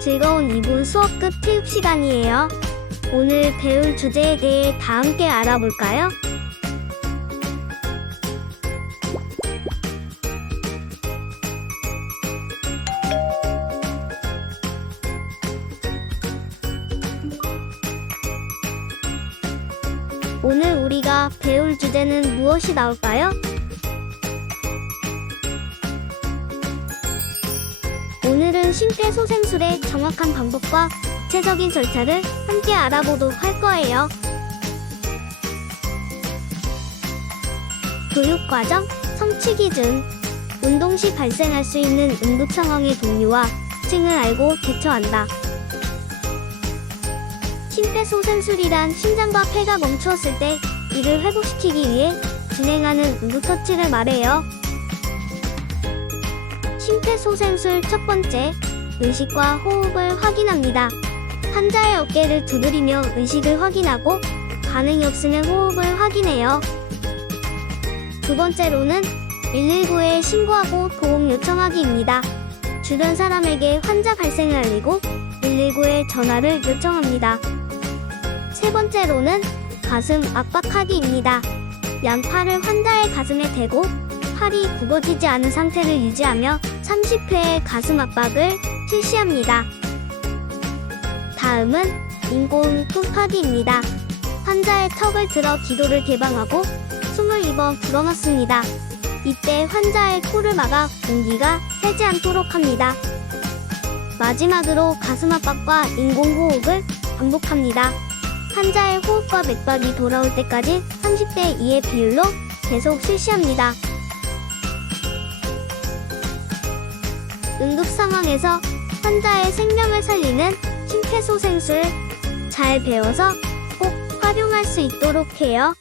즐거운 2분 수업급 체육 시간이에요. 오늘 배울 주제에 대해 다 함께 알아볼까요? 오늘 우리가 배울 주제는 무엇이 나올까요? 오늘은 심폐소생술의 정확한 방법과 구체적인 절차를 함께 알아보도록 할 거예요. 교육과정, 성취 기준, 운동 시 발생할 수 있는 응급 상황의 종류와 층을 알고 대처한다. 심폐소생술이란 심장과 폐가 멈추었을 때 이를 회복시키기 위해 진행하는 응급처치를 말해요. 심폐소생술 첫 번째, 의식과 호흡을 확인합니다. 환자의 어깨를 두드리며 의식을 확인하고 반응이 없으면 호흡을 확인해요. 두 번째로는 119에 신고하고 도움 요청하기입니다. 주변 사람에게 환자 발생을 알리고 119에 전화를 요청합니다. 세 번째로는 가슴 압박하기입니다. 양팔을 환자의 가슴에 대고 팔이 굽어지지 않은 상태를 유지하며 30회의 가슴 압박을 실시합니다. 다음은 인공호흡하기입니다. 환자의 턱을 들어 기도를 개방하고 숨을 입어 불어넣습니다. 이때 환자의 코를 막아 공기가 새지 않도록 합니다. 마지막으로 가슴 압박과 인공 호흡을 반복합니다. 환자의 호흡과 맥박이 돌아올 때까지 30대 2의 비율로 계속 실시합니다. 응급 상황에서 환자의 생명을 살리는 심폐소생술 잘 배워서 꼭 활용할 수 있도록 해요.